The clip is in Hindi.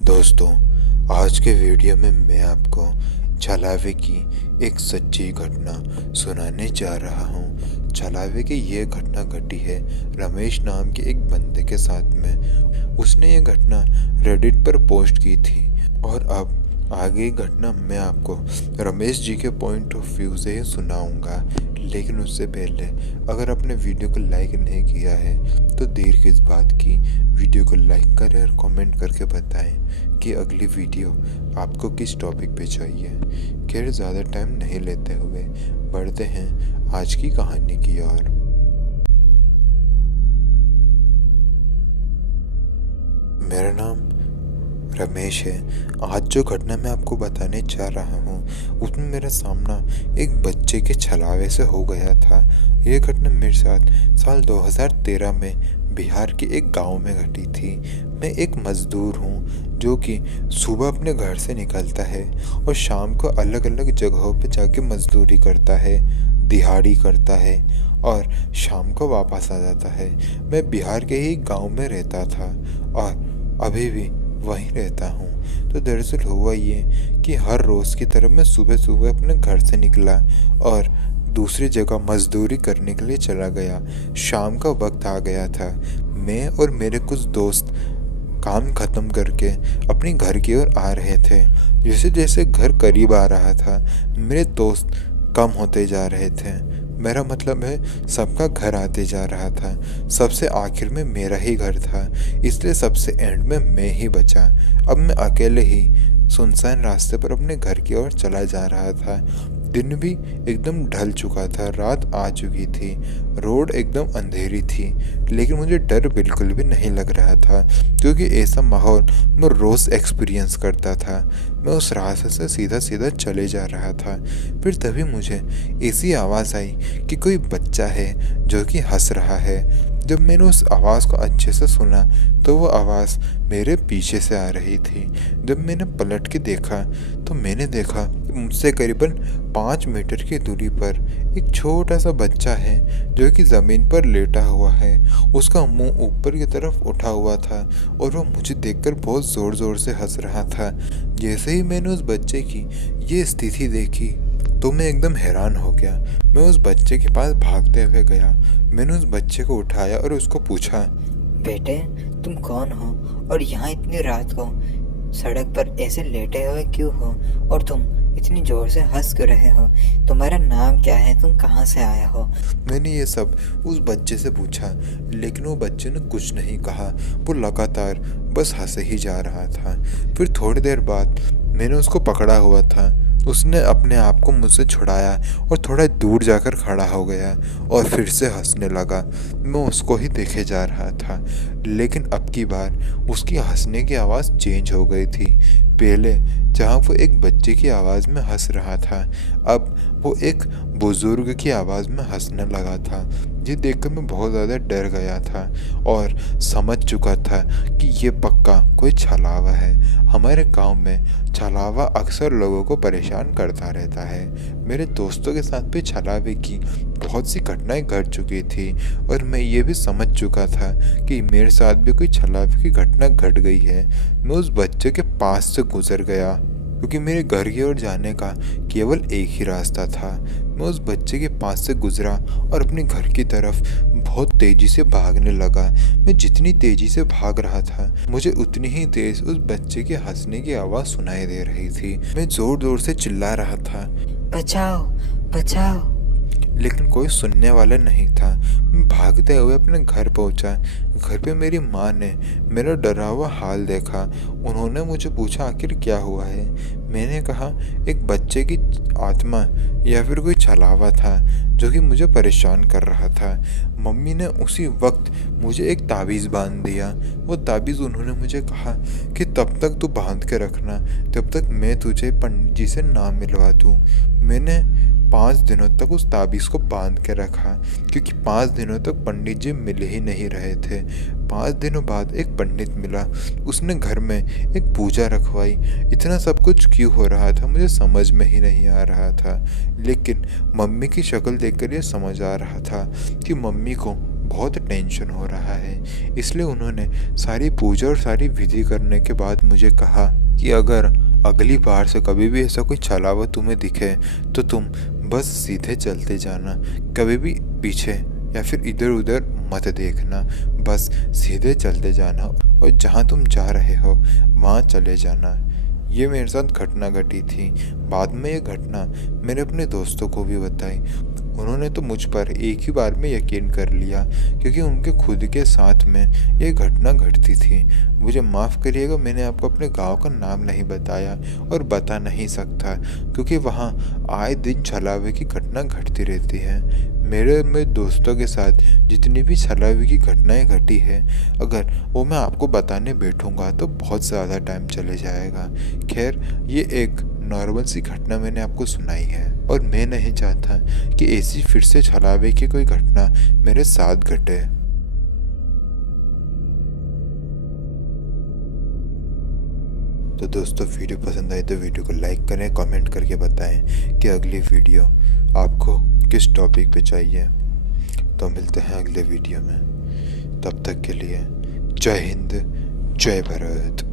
दोस्तों, आज के वीडियो में मैं आपको छलावे की एक सच्ची घटना सुनाने जा रहा हूँ। छलावे की ये घटना घटी है रमेश नाम के एक बंदे के साथ में। उसने ये घटना रेडिट पर पोस्ट की थी और अब आगे घटना मैं आपको रमेश जी के पॉइंट ऑफ व्यू से ही सुनाऊंगा। लेकिन उससे पहले अगर आपने वीडियो को लाइक नहीं किया है तो देर किस बात की, वीडियो को लाइक करें और कमेंट करके बताएं कि अगली वीडियो आपको किस टॉपिक पे चाहिए। खैर, ज़्यादा टाइम नहीं लेते हुए बढ़ते हैं आज की कहानी की ओर। मेरा नाम रमेश है। आज जो घटना मैं आपको बताने जा रहा हूँ उसमें मेरा सामना एक बच्चे के छलावे से हो गया था। यह घटना मेरे साथ साल 2013 में बिहार के एक गांव में घटी थी। मैं एक मज़दूर हूँ जो कि सुबह अपने घर से निकलता है और शाम को अलग अलग जगहों पर जाके मज़दूरी करता है, दिहाड़ी करता है और शाम को वापस आ जाता है। मैं बिहार के ही गांव में रहता था और अभी भी वहीं रहता हूँ। तो दरअसल हुआ ये कि हर रोज़ की तरह मैं सुबह सुबह अपने घर से निकला और दूसरी जगह मज़दूरी करने के लिए चला गया। शाम का वक्त आ गया था। मैं और मेरे कुछ दोस्त काम ख़त्म करके अपनी घर की ओर आ रहे थे। जैसे जैसे घर करीब आ रहा था मेरे दोस्त कम होते जा रहे थे। मेरा मतलब है सबका घर आते जा रहा था। सबसे आखिर में मेरा ही घर था, इसलिए सबसे एंड में मैं ही बचा। अब मैं अकेले ही सुनसान रास्ते पर अपने घर की ओर चला जा रहा था। दिन भी एकदम ढल चुका था, रात आ चुकी थी, रोड एकदम अंधेरी थी। लेकिन मुझे डर बिल्कुल भी नहीं लग रहा था क्योंकि ऐसा माहौल मैं रोज़ एक्सपीरियंस करता था। मैं उस रास्ते से सीधा सीधा चले जा रहा था। फिर तभी मुझे ऐसी आवाज़ आई कि कोई बच्चा है जो कि हंस रहा है। जब मैंने उस आवाज़ को अच्छे से सुना तो वो आवाज़ मेरे पीछे से आ रही थी। जब मैंने पलट के देखा तो मैंने देखा कि मुझसे करीबन 5 मीटर की दूरी पर एक छोटा सा बच्चा है जो कि ज़मीन पर लेटा हुआ है। उसका मुंह ऊपर की तरफ उठा हुआ था और वो मुझे देखकर बहुत ज़ोर ज़ोर से हंस रहा था। जैसे ही मैंने उस बच्चे की ये स्थिति देखी तो मैं एकदम हैरान हो गया। मैं उस बच्चे के पास भागते हुए गया। मैंने उस बच्चे को उठाया और उसको पूछा, बेटे, तुम कौन हो और यहाँ इतनी रात को सड़क पर ऐसे लेटे हुए क्यों हो? और तुम इतनी जोर से हंस क्यों रहे हो? तुम्हारा नाम क्या है? तुम कहाँ से आए हो? मैंने ये सब उस बच्चे से पूछा, लेकिन वो बच्चे ने कुछ नहीं कहा। वो लगातार बस हंसे ही जा रहा था। फिर थोड़ी देर बाद मैंने उसको पकड़ा हुआ था। उसने अपने आप को मुझसे छुड़ाया और थोड़ा दूर जाकर खड़ा हो गया और फिर से हंसने लगा। मैं उसको ही देखे जा रहा था, लेकिन अब की बार उसकी हंसने की आवाज़ चेंज हो गई थी। पहले जहाँ वो एक बच्चे की आवाज़ में हंस रहा था, अब वो एक बुज़ुर्ग की आवाज़ में हंसने लगा था। ये देखकर मैं बहुत ज़्यादा डर गया था और समझ चुका था कि ये पक्का कोई छलावा है। हमारे गांव में छलावा अक्सर लोगों को परेशान करता रहता है। मेरे दोस्तों के साथ भी छलावे की बहुत सी घटनाएं घट चुकी थी और मैं ये भी समझ चुका था कि मेरे साथ भी कोई छलावे की घटना घट गई है। मैं उस बच्चे के पास से गुजर गया क्योंकि मेरे घर की ओर जाने का केवल एक ही रास्ता था। मैं उस बच्चे के पास से गुजरा और अपने घर की तरफ बहुत तेज़ी से भागने लगा। मैं जितनी तेज़ी से भाग रहा था मुझे उतनी ही तेज़ उस बच्चे के हंसने की आवाज़ सुनाई दे रही थी। मैं ज़ोर ज़ोर से चिल्ला रहा था, बचाओ, बचाओ। लेकिन कोई सुनने वाला नहीं था। मैं भागते हुए अपने घर पहुंचा। घर पे मेरी माँ ने मेरा डरा हुआ हाल देखा। उन्होंने मुझे पूछा, आखिर क्या हुआ है? मैंने कहा, एक बच्चे की आत्मा या फिर कोई छलावा था जो कि मुझे परेशान कर रहा था। मम्मी ने उसी वक्त मुझे एक ताबीज़ बांध दिया। वो ताबीज़ उन्होंने मुझे कहा कि तब तक तू बांध के रखना, तब तक मैं तुझे पंडित जी से नाम मिलवा दूँ। मैंने 5 दिनों तक उस ताबीज़ को बांध के रखा क्योंकि 5 दिनों तक पंडित जी मिल ही नहीं रहे थे। 5 दिनों बाद एक पंडित मिला। उसने घर में एक पूजा रखवाई। इतना सब कुछ क्यों हो रहा था मुझे समझ में ही नहीं आ रहा था, लेकिन मम्मी की शक्ल देखकर ये समझ आ रहा था कि मम्मी को बहुत टेंशन हो रहा है। इसलिए उन्होंने सारी पूजा और सारी विधि करने के बाद मुझे कहा कि अगर अगली बार से कभी भी ऐसा कोई छलावा तुम्हें दिखे तो तुम बस सीधे चलते जाना, कभी भी पीछे या फिर इधर उधर मत देखना, बस सीधे चलते जाना और जहाँ तुम जा रहे हो वहाँ चले जाना। ये मेरे साथ घटना घटी थी। बाद में ये घटना मैंने अपने दोस्तों को भी बताई। उन्होंने तो मुझ पर एक ही बार में यकीन कर लिया, क्योंकि उनके खुद के साथ में ये घटना घटती थी। मुझे माफ़ करिएगा, मैंने आपको अपने गांव का नाम नहीं बताया और बता नहीं सकता, क्योंकि वहाँ आए दिन छलावे की घटना घटती रहती है। मेरे दोस्तों के साथ जितनी भी छलावे की घटनाएं घटी है, अगर वो मैं आपको बताने बैठूंगा तो बहुत ज़्यादा टाइम चले जाएगा। खैर, ये एक नॉर्मल सी घटना मैंने आपको सुनाई है और मैं नहीं चाहता कि ऐसी फिर से छलावे की कोई घटना मेरे साथ घटे। तो दोस्तों, वीडियो पसंद आई तो वीडियो को लाइक करें, कमेंट करके बताएं कि अगली वीडियो आपको किस टॉपिक पे चाहिए। तो मिलते हैं अगले वीडियो में, तब तक के लिए जय हिंद, जय भारत।